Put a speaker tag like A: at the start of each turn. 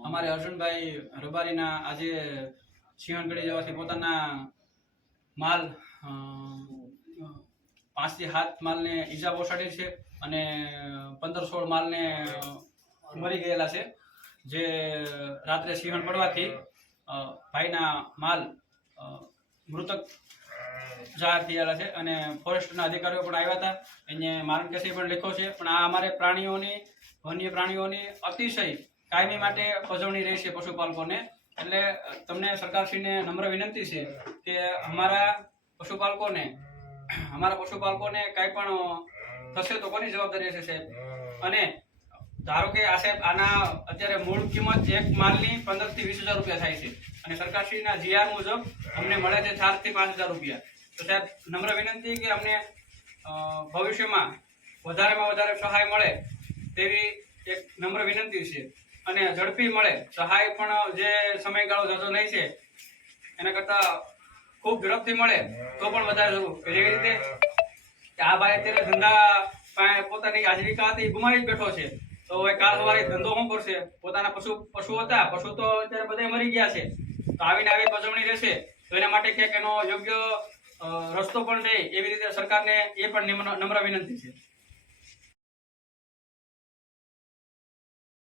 A: અમારે અર્જુનભાઈ રબારીના આજે સિંહણગઢી જવાથી પોતાના માલ પાંચથી સાત માલને ઈજા પહોંચાડી છે અને પંદર સોળ માલને મરી ગયેલા છે. જે રાત્રે સિંહણ પડવાથી ભાઈના માલ મૃતક જાહેર થયેલા છે અને ફોરેસ્ટના અધિકારીઓ પણ આવ્યા હતા. એને મારણ કેસરી પણ લખ્યો છે. પણ આ અમારે પ્રાણીઓની, વન્ય પ્રાણીઓની અતિશય કાયમી માટે પજવણી રહેશે પશુપાલકોને. એટલે તમને સરકારશ્રીને નમ્ર વિનંતી છે કે અમારા પશુપાલકોને અમારા પશુપાલકોને કાંઈ પણ થશે તો કોની જવાબદારી રહેશે સાહેબ? અને ધારો કે આ સાહેબ આના અત્યારે મૂળ કિંમત એક માલની પંદરથી વીસ હજાર રૂપિયા થાય છે અને સરકારશ્રીના જીઆર મુજબ અમને મળે છે ચારથી પાંચ હજાર રૂપિયા. તો સાહેબ, નમ્ર વિનંતી કે અમને ભવિષ્યમાં વધારેમાં વધારે સહાય મળે તેવી એક નમ્ર વિનંતી છે. અને ઝડપી મળે. સહાય પણ જે સમયગાળો જતો નહીં છે, એના કરતાં ખૂબ ઝડપથી મળે, તો પણ વધારે કે જેવી રીતે આ ભાઈ અત્યારે ધંધા પોતાની આજીવિકા હતી, ગુમાવી બેઠો છે. તો હવે કાલ સવારે ધંધો શું કરશે? પોતાના પશુ પશુ હતા. પશુ તો અત્યારે બધા મરી ગયા છે. તો આવીને આવી પજવણી રહેશે. તો એના માટે ક્યાંક એનો યોગ્ય રસ્તો પણ રહે. એવી રીતે સરકારને એ પણ નમ્ર વિનંતી છે.